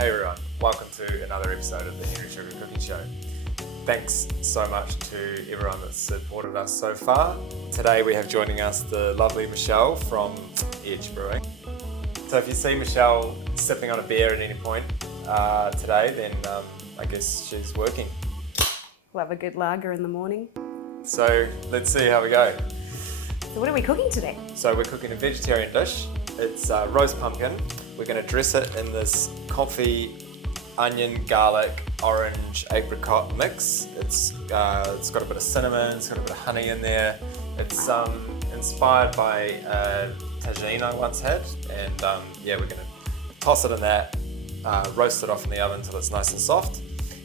Hey everyone, welcome to another episode of the Henry Sugar Cooking Show. Thanks so much to everyone that's supported us so far. Today we have joining us the lovely Michelle from Edge Brewing. So if you see Michelle sipping on a beer at any point today, then I guess she's working. Love a good lager in the morning. So let's see how we go. So what are we cooking today? So we're cooking a vegetarian dish. It's roast pumpkin. We're going to dress it in this coffee, onion, garlic, orange, apricot mix. It's got a bit of cinnamon, it's got a bit of honey in there. It's inspired by Tajine I once had, and we're going to toss it in that, roast it off in the oven until it's nice and soft,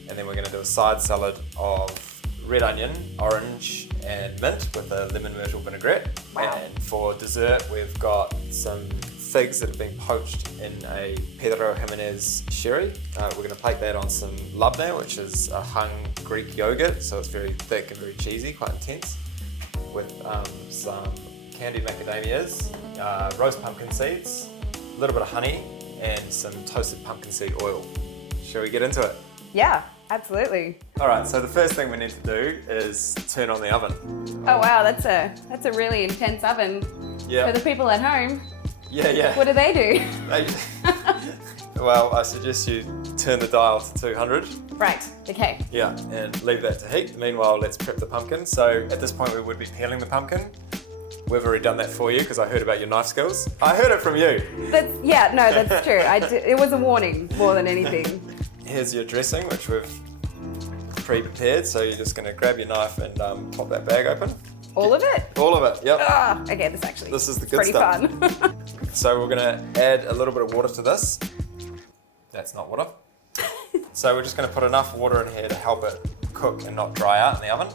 and then we're going to do a side salad of red onion, orange, and mint with a lemon myrtle vinaigrette. Wow. And for dessert, we've got some figs that have been poached in a Pedro Jimenez sherry. We're going to plate that on some labneh, which is a hung Greek yogurt, so it's very thick and very cheesy, quite intense, with some candied macadamias, roast pumpkin seeds, a little bit of honey, and some toasted pumpkin seed oil. Shall we get into it? Yeah, absolutely. All right, so the first thing we need to do is turn on the oven. Oh wow, that's a really intense oven. Yeah. For the people at home, Yeah. what do they do? Well, I suggest you turn the dial to 200. Right, okay. Yeah, and leave that to heat. Meanwhile, let's prep the pumpkin. So at this point, we would be peeling the pumpkin. We've already done that for you because I heard about your knife skills. I heard it from you. That's true. It was a warning more than anything. Here's your dressing, which we've pre-prepared. So you're just going to grab your knife and pop that bag open. All of it? All of it, yep. Okay, this is the good pretty stuff. Fun. So we're going to add a little bit of water to this. That's not water. So we're just going to put enough water in here to help it cook and not dry out in the oven.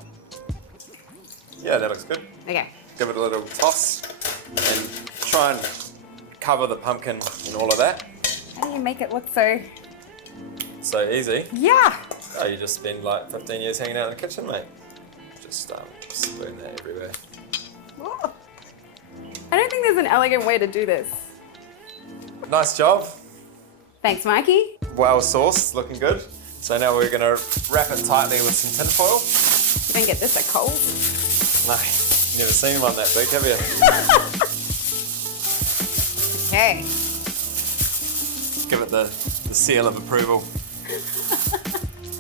Yeah, that looks good. Okay. Give it a little toss and try and cover the pumpkin and all of that. How do you make it look So easy. Yeah. Oh, you just spend like 15 years hanging out in the kitchen, mate. Just spoon that everywhere. Whoa. I don't think there's an elegant way to do this. Nice job. Thanks, Mikey. Well sauce, looking good. So now we're going to wrap it tightly with some tin foil. You don't get this at Coles. No, never seen one that big, have you? Okay. Give it the seal of approval.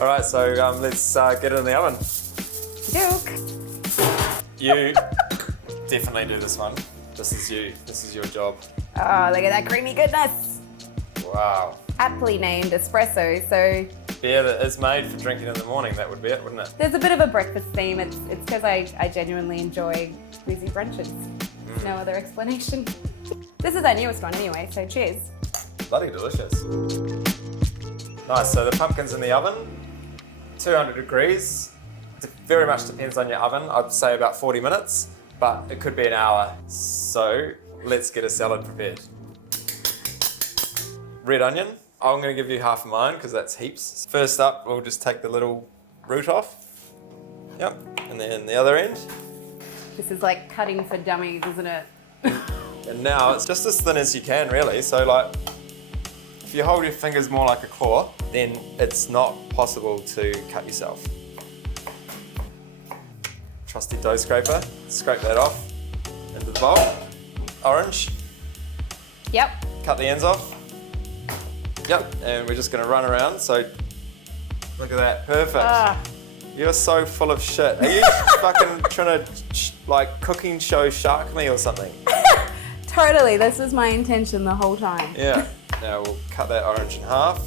All right, so let's get it in the oven. Duke. You definitely do this one. This is you. This is your job. Oh, look at that creamy goodness. Wow. Aptly named espresso, so Beer that is made for drinking in the morning, that would be it, wouldn't it? there's a bit of a breakfast theme. It's because I genuinely enjoy boozy brunches. No other explanation. This is our newest one anyway, so cheers. Bloody delicious. Nice, so the pumpkin's in the oven, 200 degrees. It very much depends on your oven. I'd say about 40 minutes, but it could be an hour. So let's get a salad prepared. Red onion. I'm going to give you half of mine because that's heaps. First up, we'll just take the little root off. Yep, and then the other end. This is like cutting for dummies, isn't it? And now it's just as thin as you can, really. So like, if you hold your fingers more like a claw, then it's not possible to cut yourself. Trusty dough scraper, scrape that off into the bowl. Orange, Yep. cut the ends off. Yep, and we're just gonna run around, so look at that, perfect. You're so full of shit. Are you fucking trying to cooking show shark me or something? Totally, this was my intention the whole time. Yeah. Now we'll cut that orange in half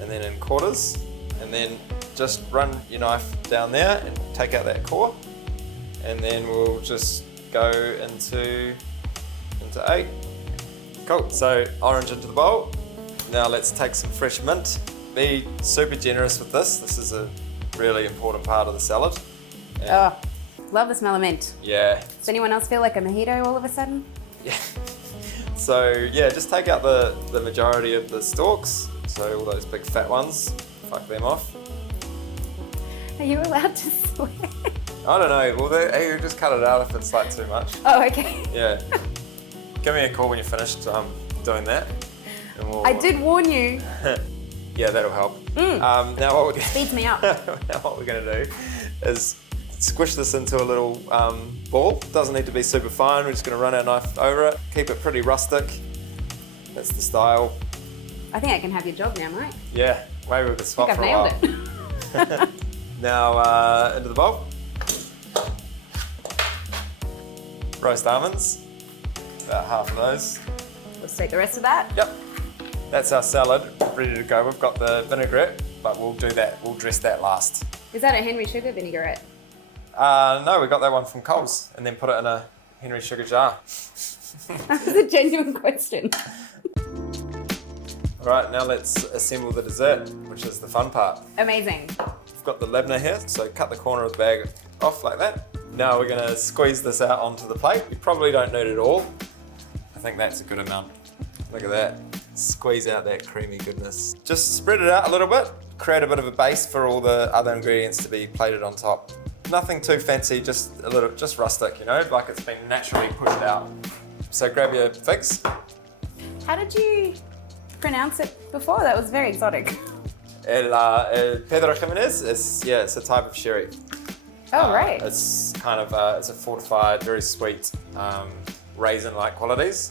and then in quarters, and then just run your knife down there and take out that core, and then we'll just go into 8. Cool, so orange into the bowl. Now let's take some fresh mint. Be super generous with this. This is a really important part of the salad. And Love the smell of mint. yeah. Does anyone else feel like a mojito all of a sudden? Yeah. So yeah, just take out the majority of the stalks. So all those big fat ones, fuck them off. Are you allowed to swear? I don't know. Well, you just cut it out if it's like too much. Oh, okay. Yeah. Give me a call when you're finished doing that. And I did warn you. Yeah, that'll help. Now what we're Beats me up. now what we're going to do is squish this into a little ball. Doesn't need to be super fine. We're just going to run our knife over it. Keep it pretty rustic. That's the style. I think I can have your job now, Mike. Yeah, maybe we could swap I for think a I've while. nailed it. Now into the bowl. Roast almonds. About half of those. Let's take the rest of that. Yep. That's our salad ready to go. We've got the vinaigrette, but we'll do that. We'll dress that last. Is that a Henry Sugar vinaigrette? No, we got that one from Coles and then put it in a Henry Sugar jar. That's a genuine question. All right, now let's assemble the dessert, which is the fun part. Amazing. We've got the labneh here, so cut the corner of the bag off like that. Now we're gonna squeeze this out onto the plate. You probably don't need it all. I think that's a good amount. Look at that. Squeeze out that creamy goodness. Just spread it out a little bit. Create a bit of a base for all the other ingredients to be plated on top. Nothing too fancy, just a little, just rustic, you know, like it's been naturally pushed out. So grab your figs. How did you pronounce it before? That was very exotic. El Pedro Jimenez is, yeah, it's a type of sherry. Oh, right. It's kind of, it's a fortified, very sweet, raisin-like qualities.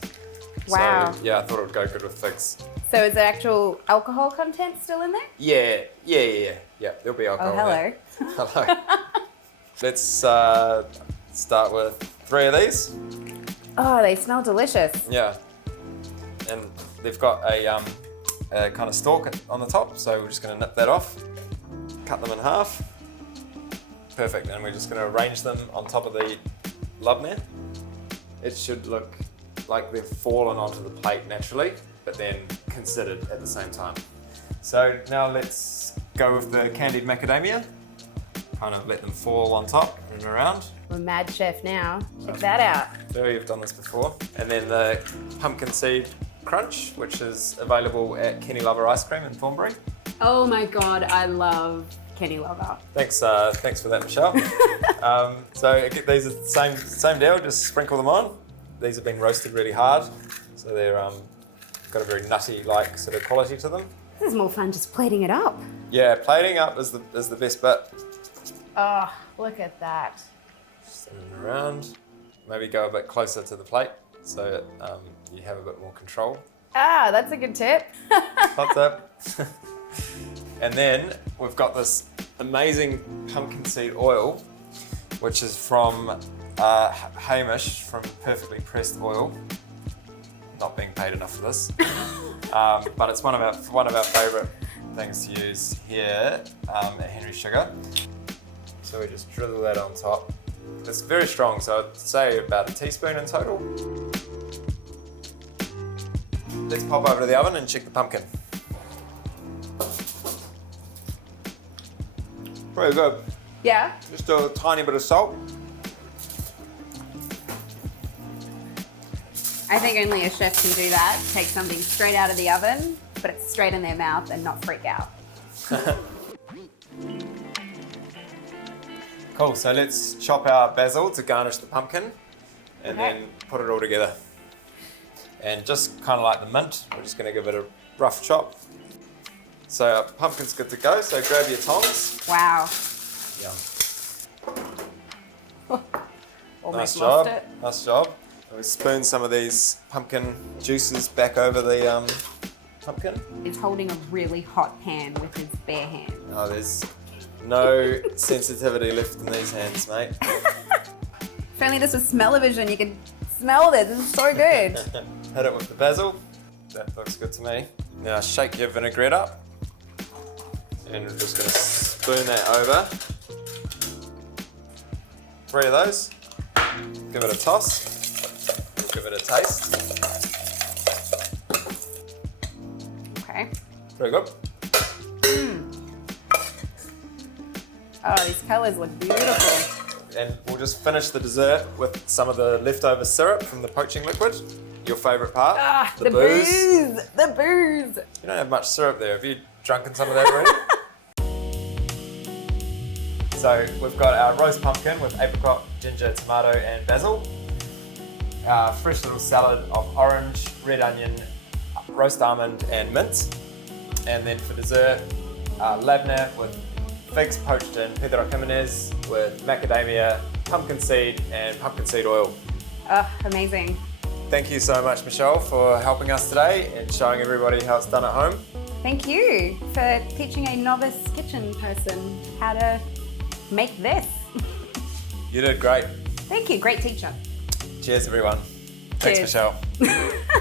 Wow. So, yeah, I thought it would go good with figs. So is the actual alcohol content still in there? Yeah, there'll be alcohol Oh, in hello. there. Hello. Let's start with 3 of these. Oh, they smell delicious. Yeah. And they've got a kind of stalk on the top, so we're just going to nip that off, cut them in half. Perfect, and we're just going to arrange them on top of the labneh. It should look like they've fallen onto the plate naturally, but then considered at the same time. So now let's go with the candied macadamia. Kind of let them fall on top and around. We're mad chef now. Check that out. There, you've done this before. And then the pumpkin seed crunch, which is available at Kenny Lover Ice Cream in Thornbury. Oh my God, I love Kenny Lover. Thanks for that, Michelle. So these are the same deal, just sprinkle them on. These have been roasted really hard, so they're got a very nutty-like sort of quality to them. This is more fun just plating it up. Yeah, plating up is the best bit. Oh, look at that. Send it around. Maybe go a bit closer to the plate so you have a bit more control. Ah, that's a good tip. Hot tip. And then we've got this amazing pumpkin seed oil, which is from Hamish from Perfectly Pressed Oil. Not being paid enough for this, but it's one of our favourite things to use here at Henry Sugar. So we just drizzle that on top. It's very strong, so I'd say about a teaspoon in total. Let's pop over to the oven and check the pumpkin. Pretty good. Yeah. Just a tiny bit of salt. I think only a chef can do that. Take something straight out of the oven, put it straight in their mouth and not freak out. Cool, so let's chop our basil to garnish the pumpkin and then put it all together. And just kind of like the mint, we're just going to give it a rough chop. So our pumpkin's good to go, so grab your tongs. Wow. Yum. Almost lost it. Nice job. And we spoon some of these pumpkin juices back over the pumpkin. He's holding a really hot pan with his bare hand. Oh, there's no sensitivity left in these hands, mate. If only this was smell-o-vision, you could smell this. This is so good. Hit it with the basil. That looks good to me. Now shake your vinaigrette up. And we're just going to spoon that over. 3 of those. Give it a toss. Give it a taste. Okay. Very good. Oh, these colours look beautiful. And we'll just finish the dessert with some of the leftover syrup from the poaching liquid. Your favourite part. Ah, the booze. The booze. You don't have much syrup there. Have you drunken some of that already? So we've got our roast pumpkin with apricot, ginger, tomato and basil. Our fresh little salad of orange, red onion, roast almond and mint. And then for dessert, labneh with figs poached in pedro jimenez with macadamia, pumpkin seed, and pumpkin seed oil. Oh, amazing. Thank you so much, Michelle, for helping us today and showing everybody how it's done at home. Thank you for teaching a novice kitchen person how to make this. You did great. Thank you, great teacher. Cheers, everyone. Thanks, Cheers. Michelle.